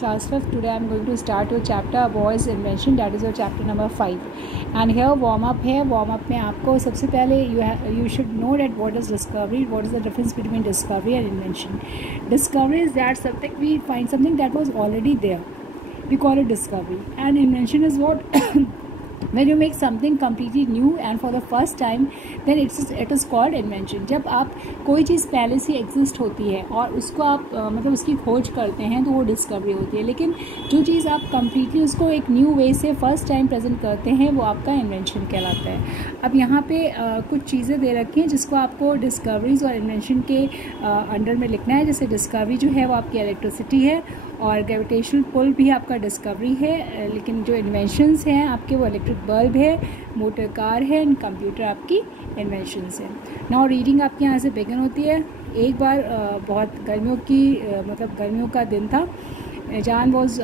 Class 5th. Today I am going to start your chapter A Boy's Invention, that is your chapter number 5. And here warm up है. Warm up में आपको सबसे पहले you should know that what is discovery, what is the difference between discovery and invention. Discovery is that something we find something that was already there, we call it discovery. And invention is what when you make something completely new and for the first time, then it is called invention. जब आप कोई चीज़ पहले से exist होती है और उसको आप मतलब उसकी खोज करते हैं तो वो डिस्कवरी होती है. लेकिन जो चीज़ आप कम्प्लीटली उसको एक न्यू वे से फर्स्ट टाइम प्रेजेंट करते हैं वो आपका इन्वेंशन कहलाता है. अब यहाँ पे कुछ चीज़ें दे रखी हैं जिसको आपको डिस्कवरीज और इन्वेंशन के अंडर में लिखना है. जैसे डिस्कवरी जो है वो आपकी इलेक्ट्रिसिटी है और ग्रेविटेशनल पुल भी आपका डिस्कवरी है. लेकिन जो इन्वेंशंस हैं आपके वो इलेक्ट्रिक बल्ब है, मोटर कार है एंड कंप्यूटर आपकी इन्वेंशंस है. नाउ रीडिंग आपके यहाँ से बिगिन होती है. एक बार बहुत गर्मियों का दिन था. जहान was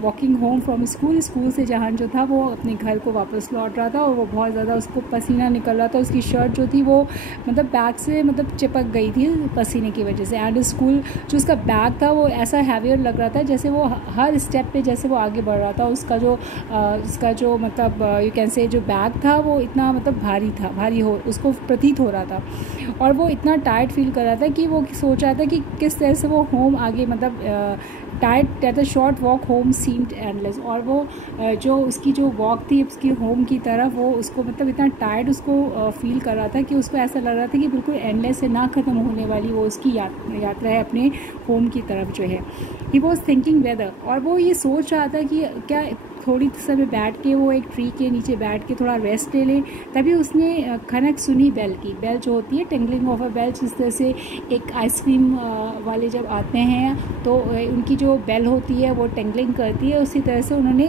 walking home from school से जहान जो था वो अपने घर को वापस लौट रहा था और वो बहुत ज़्यादा उसको पसीना निकल रहा था. उसकी शर्ट जो थी वो बैग से चिपक गई थी पसीने की वजह से. एंड स्कूल जो उसका बैग था वो ऐसा हैवियर लग रहा था जैसे वो हर स्टेप पे जैसे वो आगे बढ़ रहा था. उसका जो यू कैन से जो बैग था वो इतना भारी हो उसको प्रतीत हो रहा था और वो इतना टायर्ड फील कर रहा था कि वो सोच रहा था कि किस तरह से वो होम आगे tired that the short walk home seemed endless. और वो जो उसकी जो वॉक थी उसकी होम की तरफ वो उसको इतना टायर्ड उसको फील कर रहा था कि उसको ऐसा लग रहा था कि बिल्कुल एंडलेस से ना ख़त्म होने वाली वो उसकी यात्रा है अपने होम की तरफ जो है. ही वॉज थिंकिंग वेदर, और वो ये सोच रहा था कि क्या थोड़ी समय बैठ के वो एक ट्री के नीचे बैठ के थोड़ा रेस्ट ले ले. तभी उसने खनक सुनी बेल की. बेल जो होती है टिंगलिंग ऑफ अ बेल, जिस तरह से एक आइसक्रीम वाले जब आते हैं तो उनकी जो बेल होती है वो टिंगलिंग करती है, उसी तरह से उन्होंने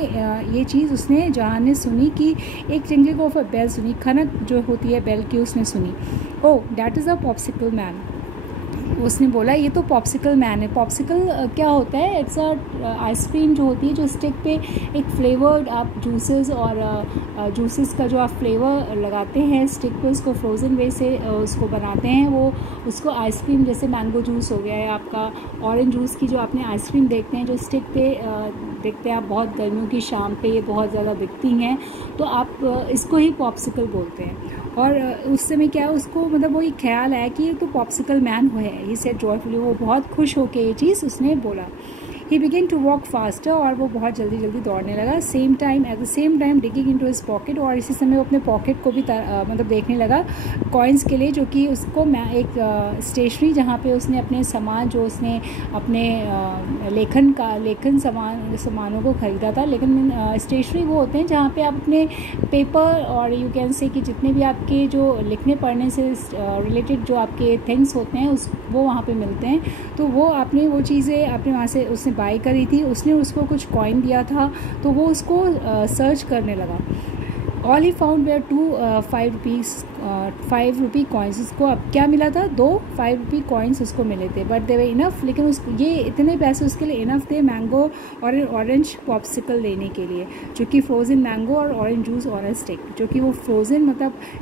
ये चीज़ उसने जहाँ ने सुनी कि एक टिंगलिंग ऑफ अ बेल सुनी, खनक जो होती है बेल की उसने सुनी. Oh that is a popsicle man. उसने बोला ये तो पॉप्सिकल मैन है. पॉप्सिकल क्या होता है? इट्स अ आइसक्रीम जो होती है जो स्टिक पे एक फ्लेवर्ड आप जूसेस और जूसेस का जो आप फ्लेवर लगाते हैं स्टिक पे, उसको फ्रोज़न वे से उसको बनाते हैं. वो उसको आइसक्रीम जैसे मैंगो जूस हो गया है आपका, ऑरेंज जूस की जो आपने आइसक्रीम देखते हैं जो स्टिक पे देखते हैं आप बहुत गर्मियों की शाम पे ये बहुत ज़्यादा बिकती हैं, तो आप इसको ही पॉप्सिकल बोलते हैं. और उस समय क्या है उसको वो ये ख्याल आया कि ये तो पॉप्सिकल मैन है. ही सेड जॉयफुली, वो बहुत खुश होकर ये चीज़ उसने बोला. He began to walk faster, और वो बहुत जल्दी दौड़ने लगा. At the same time digging into his pocket, और इसी समय वो अपने पॉकेट को भी देखने लगा कॉइन्स के लिए, जो कि उसको एक स्टेशनरी जहाँ पे उसने अपने सामान जो उसने अपने लेखन सामानों को ख़रीदा था. लेकिन स्टेशनरी वो होते हैं जहाँ पे आप अपने पेपर और यू कैन से कि जितने भी आपके जो लिखने पढ़ने से रिलेटेड जो आपके थिंग्स होते हैं वो वहाँ पे मिलते हैं. तो वो आपने वो चीज़ें आपने वहाँ से उसने बाई करी थी. उसने उसको कुछ कॉइन दिया था तो वो उसको सर्च करने लगा. All he found were 2 5 rupee coins. उसको अब क्या मिला था? 2 5 रुपी कॉइन्स उसको मिले थे. बट दे वे इनफ, लेकिन ये इतने पैसे उसके लिए इनफ थे मैंगो और ऑरेंज पॉप्सिकल लेने के लिए, जो कि फ्रोज़न मैंगो और orange juice on a stick, जो कि वो फ्रोज़न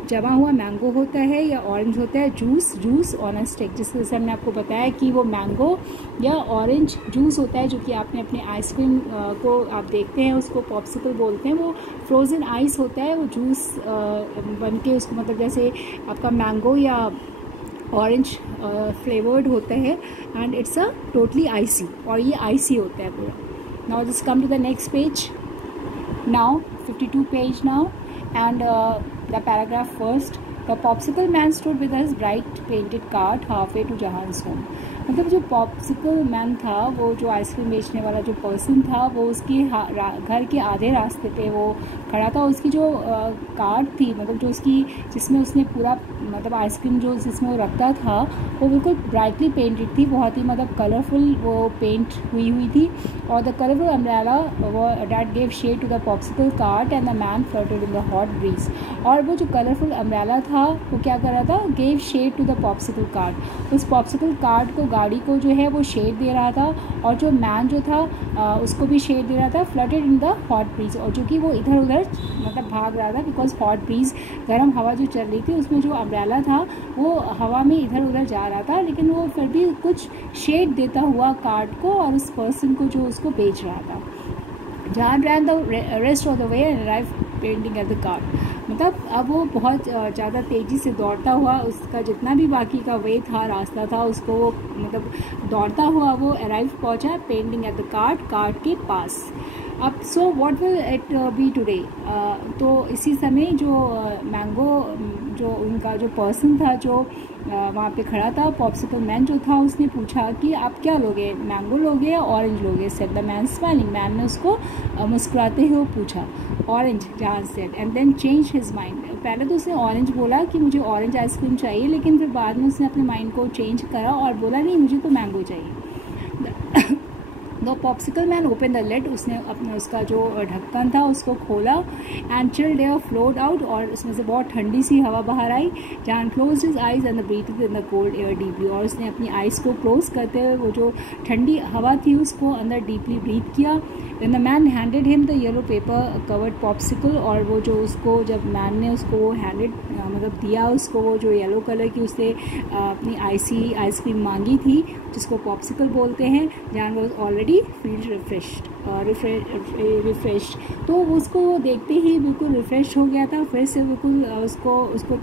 जमा हुआ मैंगो होता है या ऑरेंज होता है जूस ऑन अ स्टिक. जिस तरह से हमने आपको बताया कि वो मैंगो या ऑरेंज जूस होता है जो कि आपने अपने आइसक्रीम को आप देखते हैं उसको पॉप्सिकल बोलते हैं. वो फ्रोज़न आइस होता है, वो जूस बन के उसको जैसे आपका मैंगो या ऑरेंज फ्लेवर्ड होता है and it's a totally icy, और ये आइसी होता है पूरा. Now just come to the next page. Now 52 page now and the paragraph first. The popsicle man stood with his bright painted cart half way to Juan's home. जो popsicle man था, वो जो ice cream बेचने वाला जो person था, वो उसकी घर के आधे रास्ते पे वो खड़ा था. उसकी जो कार्ट थी जो उसकी जिसमें उसने पूरा आइसक्रीम जो जिसमें वो रखता था वो बिल्कुल ब्राइटली पेंटेड थी. बहुत ही कलरफुल वो पेंट हुई थी. और द कलरफुल अम्ब्रेला वो that gave shade to the popsicle cart and the man floated in the hot breeze. और वो जो कलरफुल अम्ब्रेला था वो क्या कर रहा था, gave shade to the popsicle cart, उस पॉप्सिकल कार्ट को, गाड़ी को जो है वो शेड दे रहा था, और जो मैन जो था उसको भी शेड दे रहा था, फ्लटेड इन द हॉट ब्रीज, और जो कि वो इधर उधर मतलब भाग रहा था, बिकॉज हॉट ब्रीज, गर्म हवा जो चल रही थी उसमें जो अम्ब्रेला था वो हवा में इधर उधर जा रहा था, लेकिन वो फिर भी कुछ शेड देता हुआ कार्ट को और उस पर्सन को जो उसको बेच रहा था। John rain the rest of the way and arrive painting at the cart, मतलब अब वो बहुत ज़्यादा तेज़ी से दौड़ता हुआ, उसका जितना भी बाकी का वे था, रास्ता था, उसको वो मतलब दौड़ता हुआ वो अराइव पहुंचा पेंटिंग एट द कार्ट के पास। अब so what will it be today, तो इसी समय जो मैंगो जो उनका जो पर्सन था जो वहाँ पे खड़ा था, पॉप्सिकल मैन जो था, उसने पूछा कि आप क्या लोगे, मैंगो लोगे या ऑरेंज लोगे, said the man smiling, man ने उसको मुस्कुराते हुए पूछा, orange, John said, and then change his mind, पहले तो उसने ऑरेंज बोला कि मुझे ऑरेंज आइसक्रीम चाहिए, लेकिन फिर बाद में उसने अपने माइंड को चेंज करा और बोला नहीं, मुझे तो मैंगो चाहिए। The popsicle man open the lid, उसने अपना उसका जो ढक्कन था उसको खोला, and chilled air flowed out, और उसमें से बहुत ठंडी सी हवा बाहर आई। John close his eyes and breathe in the cold air deeply, और उसने अपनी आइज़ को क्लोज करते हुए वो जो ठंडी हवा थी उसको अंदर डीपली ब्रीथ किया। When the man handed him the yellow paper covered popsicle, और वो जो उसको जब मैन ने उसको वो हैंडेड मतलब दिया उसको वो जो येलो कलर की उसने अपनी आइसक्रीम मांगी थी जिसको पॉप्सिकल बोलते हैं, John was already feel refreshed, तो उसको देखते ही बिल्कुल रिफ्रेश हो गया था, फिर से बिल्कुल उसको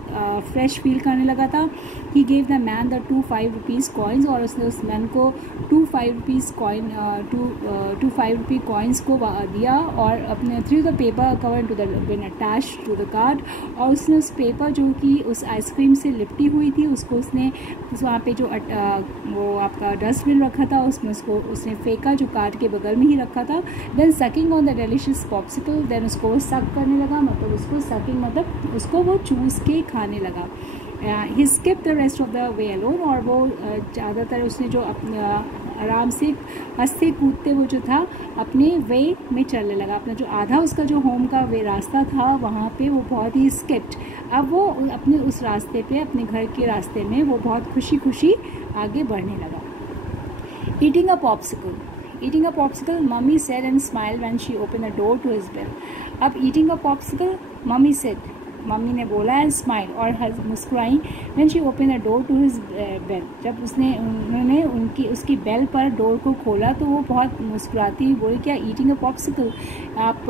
फ्रेश फील करने लगा था। He gave the man the 2 5 rupees coins, और उसने उस मैन को 2 5 रुपीज़ कॉइन 2 5 रुपी कॉइन्स को दिया, और अपने threw the paper cover to the bin attach to the cart, और उसने उस पेपर जो कि उस आइसक्रीम से लिपटी हुई थी उसको उसने वहाँ पे जो वो आपका डस्टबिन रखा था उसमें उसने फेंका, जो कार्ट के बगल में ही रखा था। Then sucking on the delicious popsicle, then उसको वो सक करने लगा, मतलब उसको सकिंग मतलब उसको वो चूस के खाने लगा। He skip the rest of the way alone, और वो ज़्यादातर उसने जो अपने आराम से हंसते कूदते वो जो था अपने वे में चलने लगा, अपना जो आधा उसका जो होम का वे रास्ता था वहाँ पे वो बहुत ही स्किप्ड, अब वो अपने उस रास्ते पे अपने घर के रास्ते में वो बहुत खुशी खुशी आगे बढ़ने लगा। Eating a popsicle, mommy said and smile when she open the door to his bed. अब eating a popsicle, mommy said, mommy ने बोला एंड स्माइल और मुस्कुराई, when she open the door to his bell, जब उन्होंने उसकी bell पर door को खोला तो वो बहुत मुस्कुराती हुई बोली, क्या ईटिंग अ पॉप्सिकल, आप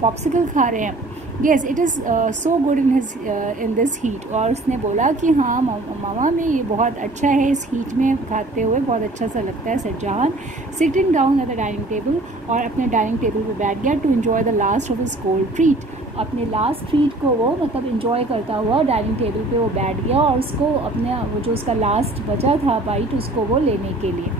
पॉप्सिकल खा रहे हैं? Yes it is so good in this heat, और उसने बोला कि हाँ मामा में ये बहुत अच्छा है, इस हीट में खाते हुए बहुत अच्छा सा लगता है, said John sitting down at the dining table, और अपने डाइनिंग टेबल पर बैठ गया to enjoy the last of his cold treat, अपने लास्ट ट्रीट को वो मतलब इंजॉय करता हुआ डाइनिंग टेबल पे वो बैठ गया, और उसको अपने वो जो उसका लास्ट बचा था बाइट उसको वो लेने के लिए।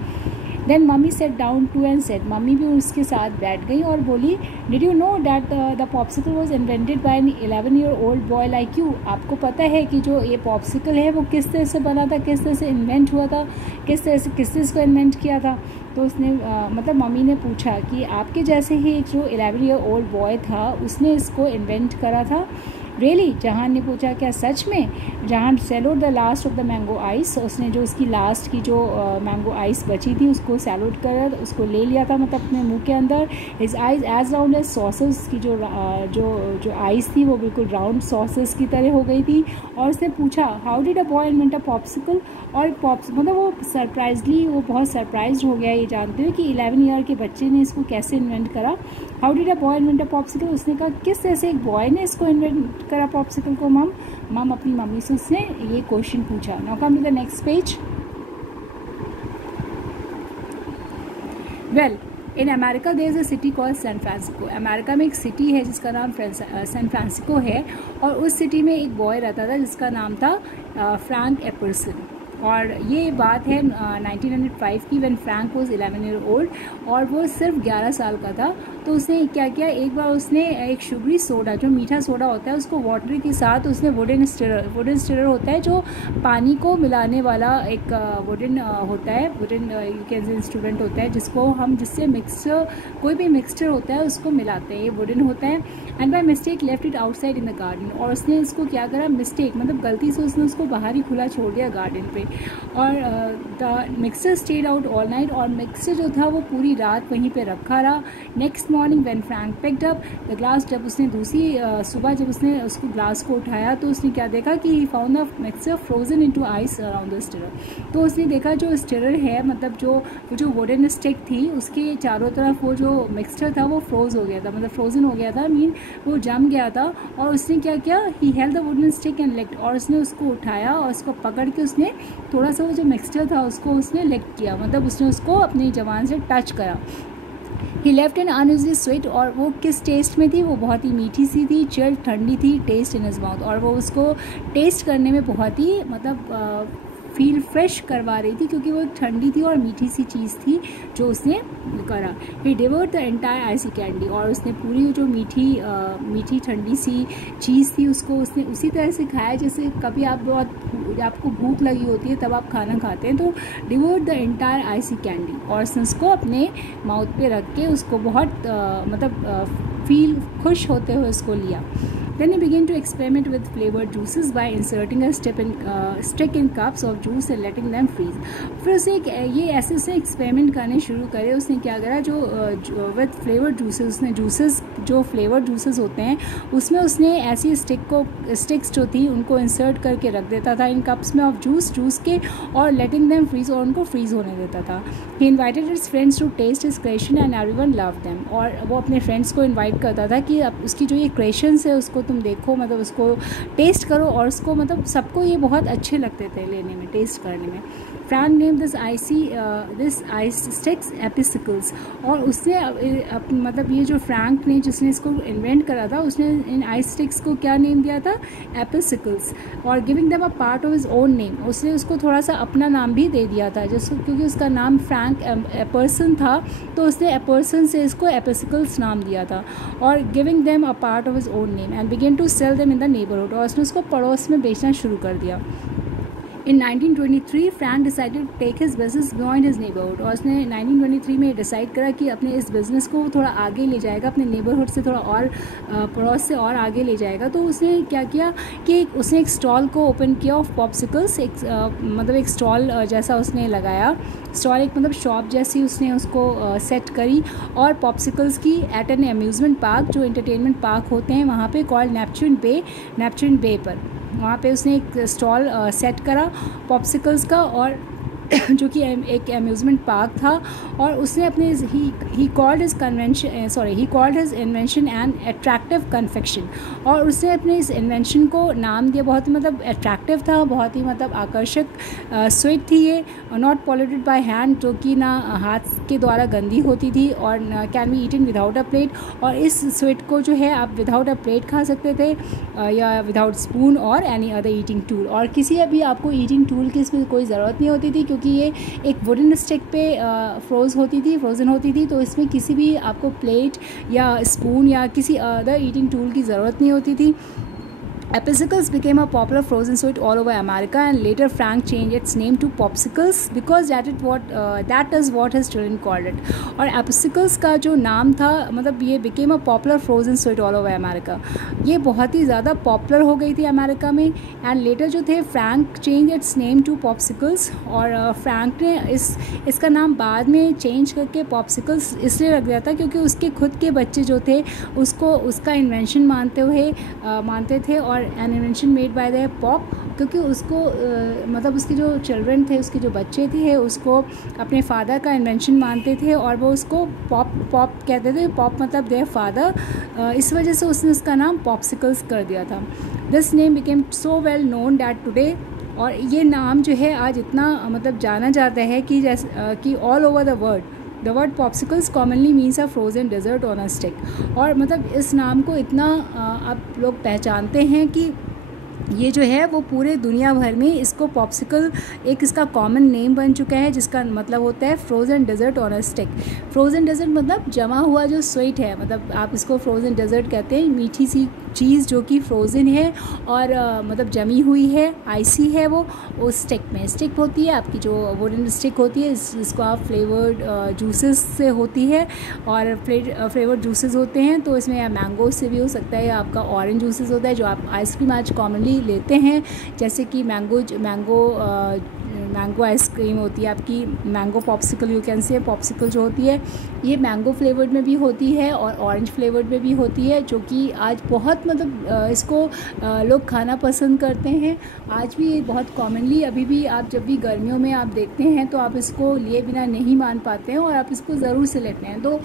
Then mummy sat down too and sat, mummy भी उसके साथ बैठ गई और बोली, did you know that the popsicle was invented by an 11-year-old boy like you, आपको पता है कि जो ये पॉप्सिकल है वो किस तरह से बना था, किस तरह से इन्वेंट हुआ था, किसने इसको इन्वेंट किया था? तो उसने मतलब मम्मी ने पूछा कि आपके जैसे ही एक जो 11-year-old बॉय था उसने इसको इन्वेंट करा था। रियली, जहान ने पूछा क्या सच में? Juan swallowed the last of the mango ice, उसने जो उसकी लास्ट की जो मैंगो आइस बची थी उसको सैलोड कर उसको ले लिया था, मतलब अपने मुंह के अंदर। His eyes as round as सॉसेस, की जो आइस थी वो बिल्कुल राउंड सॉसेस की तरह हो गई थी। और उसने पूछा how did a boy invent a popsicle, और मतलब वो सरप्राइजली वो बहुत सरप्राइज हो गया ये जानते हुए कि 11 ईयर के बच्चे ने इसको कैसे इन्वेंट करा। How did a boy invent a popsicle, उसने कहा किस तरह से एक बॉय ने इसको इन्वेंट करा पॉप्सिकल को? मम अपनी मम्मी से उसने ये क्वेश्चन पूछा। Now come to the next page. Well, in America there is a city called San Francisco. America में एक सिटी है जिसका नाम सैन फ्रांसिस्को है, और उस सिटी में एक बॉय रहता था जिसका नाम था फ्रैंक एपर्सन। और ये बात है 1905 की, when Frank was 11 year old, और वो सिर्फ 11 साल का था। तो उसने क्या किया, एक बार उसने एक शुगरी सोडा, जो मीठा सोडा होता है, उसको वाटर के साथ उसने वुडन स्टिरर होता है जो पानी को मिलाने वाला एक वुडन होता है, wooden you can say instrument होता है जिससे मिक्सचर, कोई भी मिक्सचर होता है उसको मिलाते हैं, ये वुडन होता है। And by mistake left it outside in the garden, और उसने इसको क्या करा, मिस्टेक मतलब गलती से उसने उसको बाहर ही खुला छोड़ दिया गार्डन पे। और the mixture stayed out all night, और मिक्सचर जो था वो पूरी रात वहीं पे रखा रहा। Next morning when Frank picked up the glass, जब उसने दूसरी सुबह जब उसने उसको ग्लास को उठाया तो उसने क्या देखा कि he found the mixture frozen into ice around the stirrer. तो उसने देखा जो स्टिरर है, मतलब जो वुडन स्टिक थी उसके चारों तरफ वो जो मिक्सचर था वो फ्रोज हो गया था, मतलब फ्रोजन हो गया था, मीन वो जम गया था। और उसने क्या किया, he held the wooden stick and licked, और उसने उसको उठाया और उसको पकड़ के उसने थोड़ा सा वो जो मिक्सचर था उसको उसने लिक किया, मतलब उसने उसको अपनी ज़बान से टच करा। ही लेफ्ट एन अनयूजली स्वीट, और वो किस टेस्ट में थी, वो बहुत ही मीठी सी थी, चिल्ड ठंडी थी, टेस्ट इन हिज माउथ, और वो उसको टेस्ट करने में बहुत ही मतलब फील फ्रेश करवा रही थी, क्योंकि वो एक ठंडी थी और मीठी सी चीज़ थी जो उसने करा। ही डिवोर्ड द एंटायर आइसी कैंडी, और उसने पूरी जो मीठी ठंडी सी चीज़ थी उसको उसने उसी तरह से खाया जैसे कभी आपको भूख लगी होती है तब आप खाना खाते हैं। तो डिवोर्ड द एंटायर आइसी कैंडी, और उसने उसको अपने माउथ पे रख के उसको बहुत फील खुश होते हुए उसको लिया। Then he began to experiment with flavored juices by inserting a stick in cups of juice and letting them freeze. फिर उसे ये ऐसे उसने एक्सपेरिमेंट करने शुरू करे। उसने क्या करा, जो विद फ्लेवर्ड जूसेस, उसने जूसेस जो फ्लेवर्ड जूसेस होते हैं उसमें उसने ऐसी स्टिक्स जो थी उनको इंसर्ट करके रख देता था इन कप्स में ऑफ जूस के, और लेटिंग देम फ्रीज, और उनको फ्रीज होने देता था। He invited his friends to taste his creation and everyone loved them, और वो अपने फ्रेंड्स को इन्वाइट करता था कि अब उसकी जो ये क्रिएशंस है उसको तुम देखो, मतलब उसको टेस्ट करो, और उसको मतलब सबको ये बहुत अच्छे लगते थे लेने में, टेस्ट करने में। Frank name this ice sticks epsicles, और उसने मतलब ये जो फ्रैंक ने जिसने इसको इन्वेंट करा था उसने इन आइस स्टिक्स को क्या नेम दिया था, एपिसिकल्स, और giving them a part of his own name, उसने उसको थोड़ा सा अपना नाम भी दे दिया था, जिसको क्योंकि उसका नाम फ्रैंक एपर्सन था तो उसने एपर्सन से इसको एपिसिकल्स नाम दिया था। और giving them a part of his own name and began to sell them in the neighbourhood, और उसने उसको पड़ोस में बेचना शुरू कर दिया। In 1923 Frank decided to take his business beyond his neighbourhood, और उसने 1923 में डिसाइड करा कि अपने इस बिज़नेस को थोड़ा आगे ले जाएगा, अपने नेबरहुड से थोड़ा और पड़ोस से और आगे ले जाएगा। तो उसने क्या किया कि उसने एक स्टॉल को ओपन किया ऑफ पॉप्सिकल्स, मतलब एक स्टॉल जैसा उसने लगाया, स्टॉल एक मतलब शॉप जैसी उसने उसको सेट करी, और पॉप्सिकल्स की एट एन अम्यूज़मेंट पार्क, जो एंटरटेनमेंट पार्क होते हैं वहाँ पे कॉल्ड नेपच्यून बे पर, वहाँ पे उसने एक स्टॉल सेट करा पॉप्सिकल्स का, और जो कि एक अम्यूज़मेंट पार्क था। और उसने अपने he called his invention an attractive confection, और उसने अपने इस इन्वेंशन को नाम दिया, बहुत ही मतलब अट्रैक्टिव था, बहुत ही मतलब आकर्षक स्वीट थी ये, नॉट पॉल्यूटेड बाय हैंड, जो कि ना हाथ के द्वारा गंदी होती थी, और can be eaten without a plate, और इस स्वीट को जो है आप विदाउट अ प्लेट खा सकते थे या विदाउट स्पून और एनी अदर ईटिंग टूल, और किसी अभी आपको ईटिंग टूल की इसमें कोई ज़रूरत नहीं होती थी, क्योंकि ये एक वुडन स्टिक पे फ्रोज़न होती थी, तो इसमें किसी भी आपको प्लेट या स्पून या किसी अदर ईटिंग टूल की ज़रूरत नहीं होती थी। Epsicles became a popular frozen sweet all over America, and later Frank changed its name to Popsicles because that is what his children called it. और Epsicles का जो नाम था, मतलब ये became a popular frozen sweet all over America, ये बहुत ही ज़्यादा पॉपुलर हो गई थी अमेरिका में। एंड लेटर जो थे Frank change its name to popsicles, और फ्रैंक ने इसका नाम बाद में चेंज करके पॉप्सिकल्स इसलिए रख दिया था क्योंकि उसके खुद के बच्चे जो थे उसका इन्वेंशन मानते थे, और an invention made by the pop, क्योंकि उसको मतलब उसके जो चिल्ड्रन थे, उसके जो बच्चे थे उसको अपने फादर का इन्वेंशन मानते थे, और वो उसको पॉप कहते थे, पॉप मतलब देयर फादर, इस वजह से उसने उसका नाम पॉप्सिकल्स कर दिया था। This name became so well known that today, और ये नाम जो है आज इतना मतलब जाना जाता है कि जैसे कि all over the word popsicles commonly means a frozen dessert on a stick, और मतलब इस नाम को इतना आप लोग पहचानते हैं कि ये जो है वो पूरे दुनिया भर में इसको पॉप्सिकल एक इसका कॉमन नेम बन चुका है, जिसका मतलब होता है frozen dessert on a stick. Frozen dessert मतलब जमा हुआ जो स्वीट है, मतलब आप इसको फ्रोज़न डेजर्ट कहते हैं, मीठी सी चीज़ जो कि फ्रोज़न है और मतलब जमी हुई है, आइसी है वो उस स्टिक में। स्टिक होती है आपकी जो वुडन स्टिक होती है, इसको आप फ्लेवर्ड जूसेस से होती है और फ्लेवर्ड जूसेस होते हैं, तो इसमें या मैंगो से भी हो सकता है या आपका ऑरेंज जूसेस होता है जो आप आइसक्रीम आज कॉमनली लेते हैं, जैसे कि मैंगो आइसक्रीम होती है आपकी, mango popsicle you can say. Popsicle जो होती है ये मैंगो फ्लेवर्ड में भी होती है और ऑरेंज फ्लेवर्ड में भी होती है, जो कि आज बहुत मतलब इसको लोग खाना पसंद करते हैं आज भी बहुत कॉमनली। अभी भी आप जब भी गर्मियों में आप देखते हैं तो आप इसको लिए बिना नहीं मान पाते हैं और आप इसको ज़रूर से लेते हैं। तो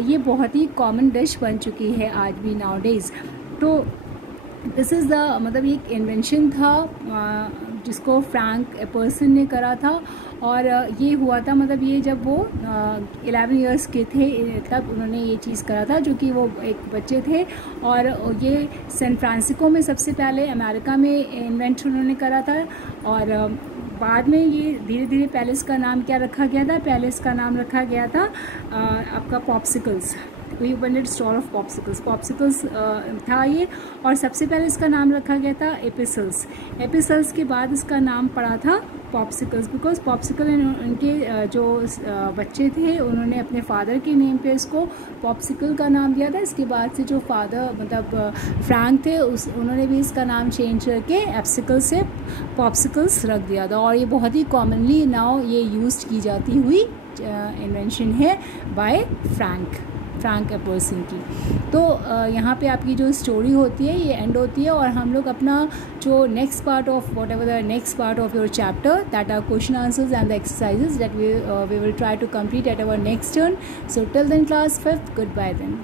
ये बहुत ही कॉमन डिश बन चुकी है आज भी नाउ डेज़। तो दिस इज़ द मतलब ये एक इन्वेंशन था जिसको फ्रैंक एपर्सन ने करा था, और ये हुआ था मतलब ये जब वो 11 इयर्स के थे तब उन्होंने ये चीज़ करा था, जो कि वो एक बच्चे थे। और ये सैन फ्रांसिस्को में सबसे पहले अमेरिका में इन्वेंट उन्होंने करा था, और बाद में ये धीरे धीरे पैलेस का नाम क्या रखा गया था, पैलेस का नाम रखा गया था आपका popsicles. We opened store of popsicles था ये, और सबसे पहले इसका नाम रखा गया था एपिसल्स। एपिसल्स के बाद इसका नाम पड़ा था पॉप्सिकल्स, बिकॉज पॉप्सिकल उनके जो बच्चे थे उन्होंने अपने फादर के नेम पे इसको पॉप्सिकल का नाम दिया था। इसके बाद से जो फादर मतलब फ्रैंक थे उन्होंने भी इसका नाम चेंज करके एप्सिकल से पॉप्सिकल्स रख दिया था, और ये बहुत ही कॉमनली नाउ ये यूज़ की जाती हुई इन्वेंशन है बाय फ्रैंक एपर्सन की। तो यहाँ पे आपकी जो स्टोरी होती है ये एंड होती है, और हम लोग अपना जो next part of whatever the next part of your chapter that are question answers and the exercises that we will try to complete at our next turn. So till then class 5th, goodbye then.